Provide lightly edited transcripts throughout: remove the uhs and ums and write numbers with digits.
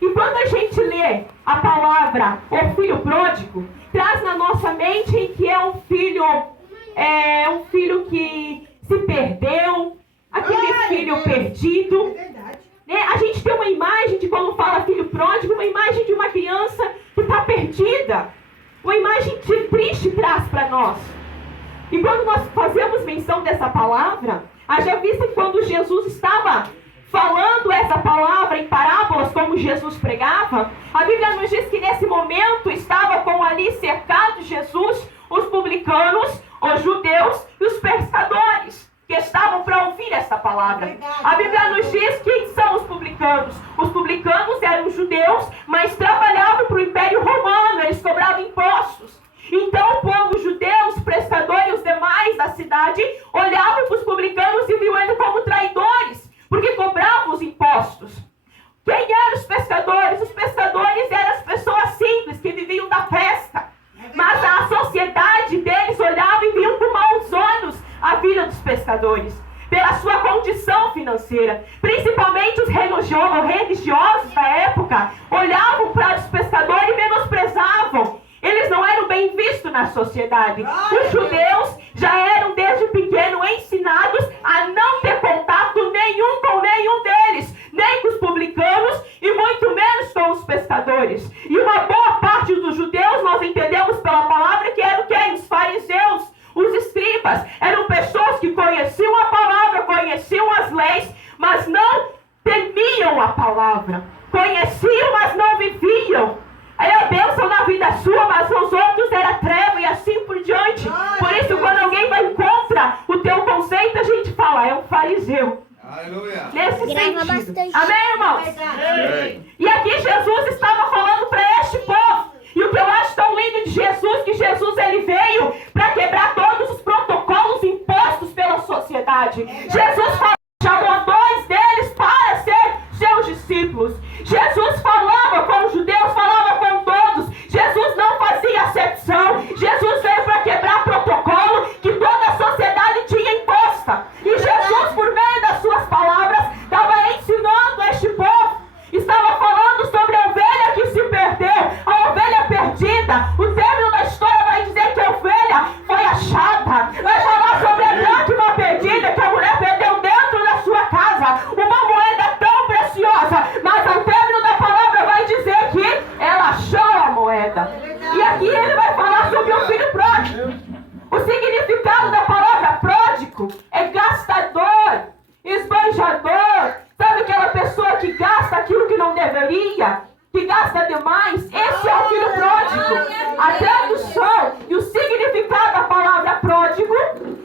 E quando a gente lê a palavra o filho pródigo, traz na nossa mente que é um filho que se perdeu, aquele filho perdido. A gente tem uma imagem de, quando fala filho pródigo, uma imagem de uma criança que está perdida. Uma imagem triste traz para nós. E quando nós fazemos menção dessa palavra, haja vista que quando Jesus estava falando essa palavra em parábolas, como Jesus pregava, a Bíblia nos diz que nesse momento estava com ali cercado Jesus, os publicanos, os judeus e os pescadores, que estavam para ouvir essa palavra. A Bíblia nos diz quem são os publicanos. Os publicanos eram judeus, mas trabalhavam para o Império Romano, eles cobravam impostos. Então o povo judeu, os pescadores e os demais da cidade olhavam para os publicanos e viam eles como traidores, porque cobravam os impostos. Quem eram os pescadores? Os pescadores eram as pessoas simples que viviam da pesca. Mas a sociedade deles olhava e viam com maus olhos a vida dos pescadores, pela sua condição financeira. Principalmente os religiosos da época olhavam para os pescadores e menosprezavam. Eles não eram bem vistos na sociedade. Os judeus já eram desde pequeno ensinados a não ter contato nenhum com nenhum deles, nem com os publicanos e muito menos com os pescadores. E uma boa parte dos judeus, nós entendemos pela palavra, que eram quem? Os fariseus, os escribas. Eram pessoas que conheciam a palavra, conheciam as leis, mas não temiam a palavra. Conheciam, mas não viviam. Aí a bênção na vida sua, mas nos outros era treva e assim por diante. Por isso, quando alguém vai contra o teu conceito, a gente fala, é um fariseu. Aleluia. Nesse sentido. Bastante. Amém, irmãos? E aqui Jesus estava falando para este povo. E o que eu acho tão lindo de Jesus, que Jesus ele veio para quebrar todos os protocolos impostos pela sociedade. Jesus chamou 2 deles para ser seus discípulos. Jesus falava com os judeus, falava com todos. Jesus não fazia acepção. Jesus veio para quebrar protocolo que toda a sociedade tinha imposta. E Jesus, por meio das suas palavras, estava ensinando este povo. Estava falando sobre a ovelha que se perdeu, a ovelha perdida. O término da história vai dizer que a ovelha foi achada. Vai falar sobre a dracma perdida que a mulher perdeu dentro da sua casa. Uma moeda tão preciosa. Mas ao término da palavra vai dizer que ela achou a moeda. E aqui ele vai falar sobre o filho pródigo. O significado da palavra pródigo é gastador, esbanjador. Sabe aquela pessoa que gasta aquilo que não deveria? Que gasta demais? Esse é o filho pródigo. A tradução e o significado da palavra pródigo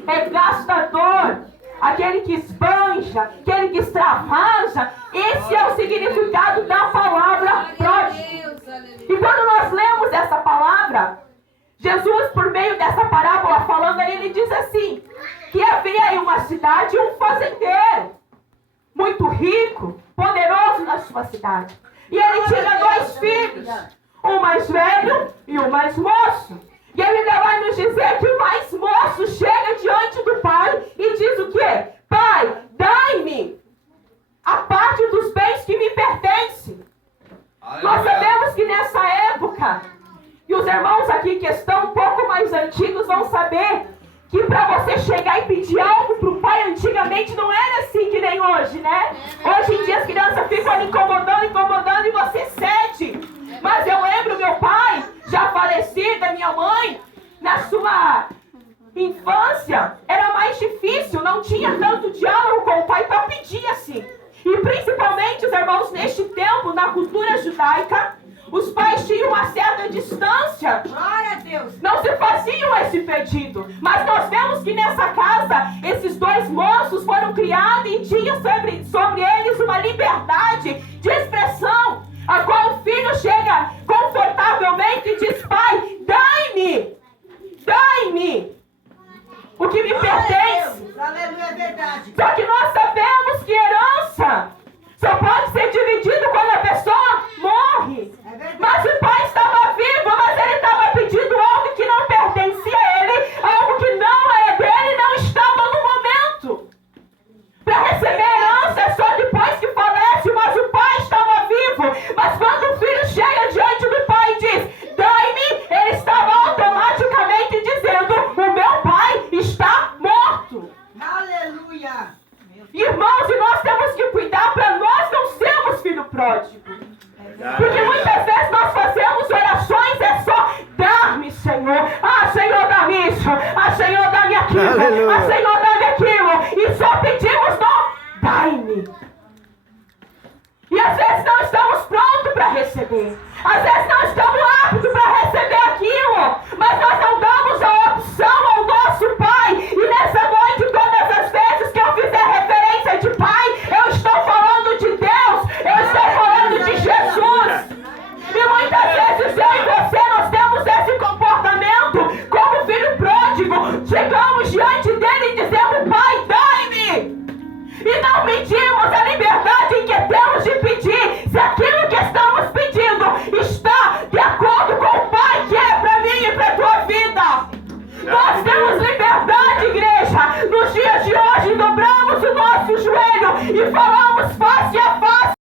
é gastador. Aquele que esbanja, aquele que extravasa. Esse é o significado da palavra pródigo. E quando nós lemos essa palavra, Jesus, por meio dessa parábola falando, ele diz assim, que havia em uma cidade um fazendeiro, muito rico, poderoso na sua cidade. E ele tinha 2 filhos, um mais velho e um mais moço. E ele vai nos dizer que o mais moço chega diante do pai e diz o quê? Pai, dai-me a parte dos bens que me pertencem. Nós sabemos que nessa época, e os irmãos aqui que estão um pouco mais antigos vão saber que para você chegar e pedir algo para o pai, antigamente não era assim que nem hoje, né? Hoje em dia as crianças ficam ali incomodando e você cede. Mas eu lembro meu pai, já falecido, minha mãe, na sua infância, era mais difícil, não tinha tanto diálogo com o pai para pedir assim. E principalmente, os irmãos, neste tempo, na cultura judaica, os pais tinham uma certa distância. Glória a Deus. Não se faziam esse pedido. Mas nós vemos que nessa casa, esses 2 moços foram criados e tinha sobre eles uma liberdade de expressão, a qual o filho chega confortavelmente e diz, pai, dai-me o que me pertence. Aleluia, é verdade. Só que nós sabemos que herança só pode ser dividido quando a pessoa morre. Mas o pai estava vivo, mas ele estava pedindo algo que não pertencia a ele, algo que não é dele, não estava no momento. Para receber herança é só depois que falece, mas o pai estava vivo. pródigo. Porque muitas vezes nós fazemos orações, é só dar-me, Senhor. Ah, Senhor, dá-me isso. Ah, Senhor, dá-me aquilo. Aleluia. Ah, Senhor, dá-me aquilo. E só pedimos, não, dai-me. E às vezes não estamos prontos para receber. Às vezes não estamos aptos para receber aquilo. Mas nós não damos a opção ao nosso Pai. E nessa noite, todas as vezes que eu fizer referência de Pai, eu estou falando de Deus. Eu estou falando de Jesus. E muitas vezes eu e você, nós temos esse comportamento como filho pródigo. Chegamos diante dele e dizemos, Pai, dai-me. E não medimos a liberdade em que temos de pedir se aquilo que estamos pedindo está de acordo com o Pai que é para mim e para a tua vida. Nós temos liberdade, igreja. Nos dias de hoje, dobramos o nosso joelho e falamos